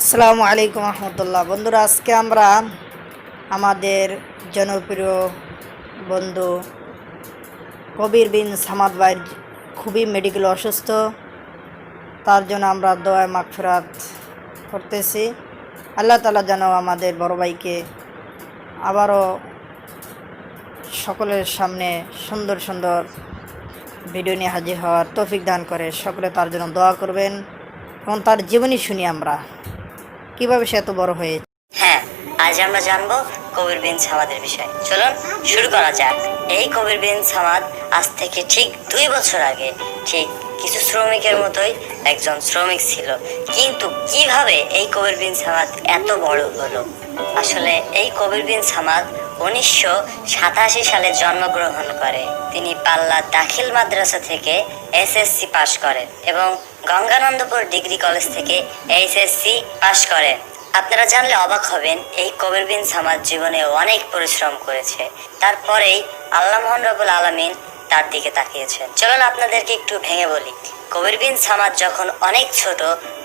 আসসালামু আলাইকুম রহমতুল্লাহ। বন্ধুরা, আজকে আমরা আমাদের জনপ্রিয় বন্ধু কবির বিন সামাদ ভাই খুবই মেডিকেল অসুস্থ, তার জন্য আমরা দোয়া মাগফিরাত করতেছি। আল্লাহ তাআলা যেন আমাদের বড় ভাইকে আবারও সকলের সামনে সুন্দর সুন্দর ভিডিও নিয়ে হাজির হওয়ার তৌফিক দান করে। সকলে তার জন্য দোয়া করবেন এবং তার জীবনী শুনি আমরা কিভাবে সে এত বড় হয়েছে। হ্যাঁ, আজ আমরা জানবো কবির বিন সামাদের বিষয়। চলুন শুরু করা যাক। এই কবির বিন সামাদ আজ থেকে ঠিক 2 বছর আগে ঠিক কিছু শ্রমিকের মতোই একজন শ্রমিক ছিল, কিন্তু কিভাবে এই কবির বিন সামাদ এত বড় হলো? আসলে এই কবির বিন সামাদ 1987 সালে জন্মগ্রহণ করে। তিনি পাল্লা দাখিল মাদ্রাসা থেকে এসএসসি পাশ করেন এবং গঙ্গানন্দপুর ডিগ্রি কলেজ থেকে এইচএসসি পাশ করেন। আপনারা জানলে অবাক হবেন, এই কবির বিন সামাদ জীবনে অনেক পরিশ্রম করেছে, তারপরেই আল্লাহ মহান রব্বুল আলামিন তার দিকে তাকিয়েছেন। চলুন আপনাদেরকে একটু ভেঙে বলি। কবির বিন সামাদ যখন অনেক ছোট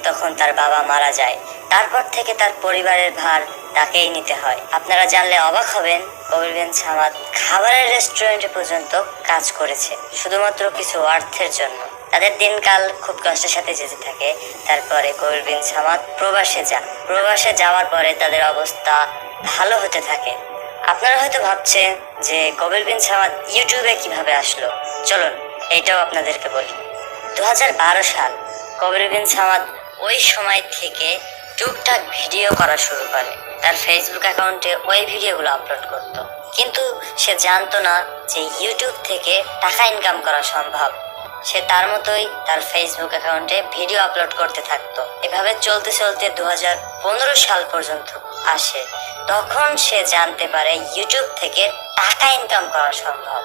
তখন তার বাবা মারা যায়। তারপর থেকে তার পরিবারের ভার তাকেই নিতে হয়। আপনারা জানলে অবাক হবেন, কবির বিন সামাদ খাবারের রেস্টুরেন্টে পর্যন্ত কাজ করেছে শুধুমাত্র কিছু অর্থের জন্য। তাদের দিনকাল খুব কষ্টের সাথে যেতে থাকে। তারপরে কবির বিন সামাদ প্রবাসে যাওয়ার পরে তাদের অবস্থা ভালো হতে থাকে। আপনারা হয়তো ভাবছেন যে কবির বিন সামাদ ইউটিউবে কিভাবে আসলো। চলুন এটাও আপনাদেরকে বলি। 2012 সাল কবির বিন সামাদ ওই সময় থেকে টুকটাক ভিডিও করা শুরু করে। তার ফেসবুক অ্যাকাউন্টে ওই ভিডিওগুলো আপলোড করত, কিন্তু সে জানতো না যে ইউটিউব থেকে টাকা ইনকাম করা সম্ভব। সে তার মতোই তার ফেসবুক অ্যাকাউন্টে ভিডিও আপলোড করতে থাকতো। এভাবে চলতে চলতে 2015 সাল পর্যন্ত আসে। তখন সে জানতে পারে ইউটিউব থেকে টাকা ইনকাম করা সম্ভব,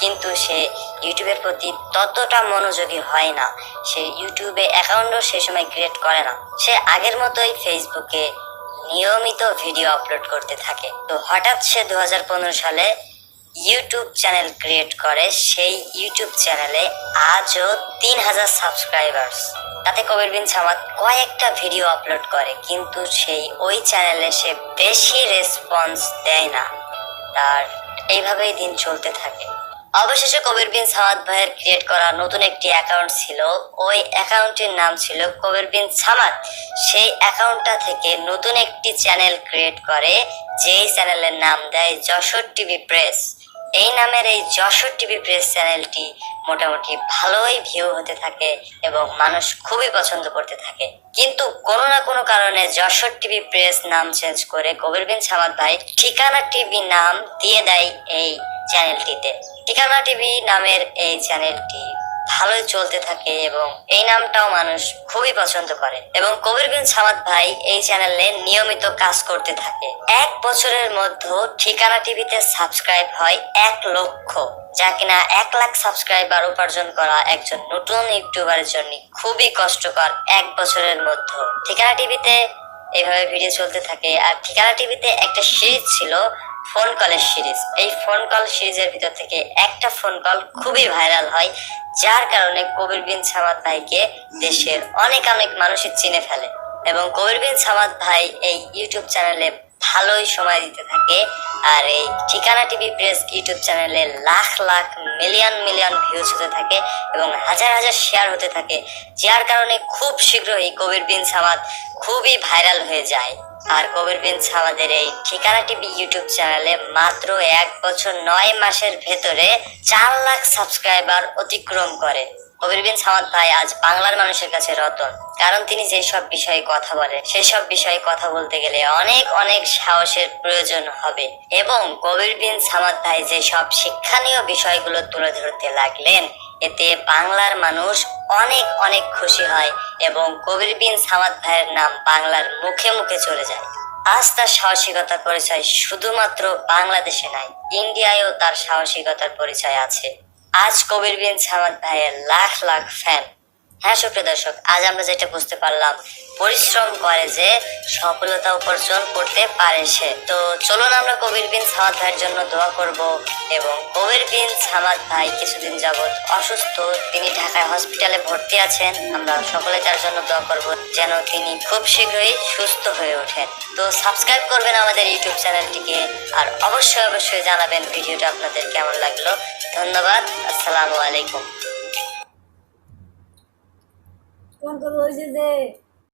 কিন্তু সে ইউটিউবের প্রতি ততটা মনোযোগী হয় না। সে ইউটিউবে অ্যাকাউন্টও সে সময় ক্রিয়েট করে না। সে আগের মতোই ফেসবুকে নিয়মিত ভিডিও আপলোড করতে থাকে। তো হঠাৎ সে 2015 সালে ইউটিউব চ্যানেল ক্রিয়েট করে। সেই ইউটিউব চ্যানেলে আজও 3000 সাবস্ক্রাইবার্স। তাতে কবির বিন সামাদ কয়েকটা ভিডিও আপলোড করে, কিন্তু সেই ওই চ্যানেলে সে বেশি রেসপন্স দেয় না। তার এইভাবেই দিন চলতে থাকে। অবশেষে কবির বিন সামাদ ভাইয়ের ক্রিয়েট করা নতুন একটি অ্যাকাউন্ট ছিল। ওই অ্যাকাউন্টের নাম ছিল কবির বিন সামাদ। সেই অ্যাকাউন্টটা থেকে নতুন একটি চ্যানেল ক্রিয়েট করে, যেই চ্যানেলের নাম দেয় যশোর টিভি প্রেস। এই নামের এই যশোর টিভি প্রেস চ্যানেলটি মোটামুটি ভালোই ভিউ হতে থাকে এবং মানুষ খুবই পছন্দ করতে থাকে। কিন্তু কোনো না কোনো কারণে যশোর টিভি প্রেস নাম চেঞ্জ করে কবির বিন সামাদ ভাই ঠিকানা টিভি নাম দিয়ে দেয় এই চ্যানেলটিতে। ঠিকানা টিভি নামের এই চ্যানেলটি ভালোই চলতে থাকে এবং এই নামটাও মানুষ খুবই পছন্দ করে এবং কবির বিন সামাদ ভাই এই চ্যানেলে নিয়মিত কাজ করতে থাকে। 1 বছরের মধ্যে ঠিকানা টিভিতে সাবস্ক্রাইব হয় 1 লক্ষ, যা কিনা 1 লাখ সাবস্ক্রাইবার উপার্জন করা একজন নতুন ইউটিউবারের জন্য খুবই কষ্টকর। 1 বছরের মধ্যে ঠিকানা টিভিতে এইভাবে ভিডিও চলতে থাকে। আর ঠিকানা টিভিতে একটা সিরিজ ছিল, ফোন কলের সিরিজ। এই ফোন কল সিরিজের ভিতর থেকে একটা ফোন কল খুবই ভাইরাল হয়, যার কারণে কবির বিন সামাদ ভাইকে দেশের অনেক অনেক মানুষই চিনে ফেলে এবং কবির বিন সামাদ ভাই এই ইউটিউব চ্যানেলে ভালোই সময় দিতে থাকে। আর এই ঠিকানা টিভি প্রেস ইউটিউব চ্যানেলে lakh lakh million million views হতে থাকে এবং হাজার হাজার শেয়ার হতে থাকে, যার কারণে খুব শীঘ্রই কবির বিন সামাদ খুবই ভাইরাল হয়ে যায়। আর কবির বিন সামাদের এই ঠিকানা টিভি ইউটিউব চ্যানেলে মাত্র 1 বছর 9 মাসের ভেতরে 4 লাখ সাবস্ক্রাইবার অতিক্রম করে। কবির বিন সামাদ ভাই আজ বাংলার মানুষের কাছে রতন, কারণ তিনি যেসব বিষয়ে কথা বলেন সেই সব বিষয়ে কথা বলতে গেলে অনেক অনেক সাহসের প্রয়োজন হবে। এবং কবির বিন সামাদ ভাই যেসব শিক্ষণীয় বিষয়গুলো তুলে ধরতে লাগলেন, এতে বাংলার মানুষ অনেক অনেক খুশি হয় এবং কবির বিন সামাদ ভাইয়ের নাম বাংলার মুখে মুখে চলে যায়। আজ তার সাহসিকতার পরিচয় শুধুমাত্র বাংলাদেশে নাই, ইন্ডিয়ায়ও তার সাহসিকতার পরিচয় আছে। আজ কবির বিন সামাদ ভাইয়ের লাখ লাখ ফ্যান। হ্যাঁ সুপ্রিয় দর্শক, আজ আমরা যেটা বুঝতে পারলাম, পরিশ্রম করে যে সফলতা উপার্জন করতে পারে সে। তো চলুন আমরা কবির বিন সামাদ ভাইয়ের জন্য দোয়া করব। এবং কবির বিন সামাদ ভাই কিছুদিন যাবত অসুস্থ, তিনি ঢাকায় হসপিটালে ভর্তি আছেন। আমরা সকলে তার জন্য দোয়া করব যেন তিনি খুব শীঘ্রই সুস্থ হয়ে ওঠেন। তো সাবস্ক্রাইব করবেন আমাদের ইউটিউব চ্যানেলটিকে, আর অবশ্যই অবশ্যই জানাবেন ভিডিওটা আপনাদের কেমন লাগলো। ধন্যবাদ, আসসালামু আলাইকুম। ফোন করবো, ওই যে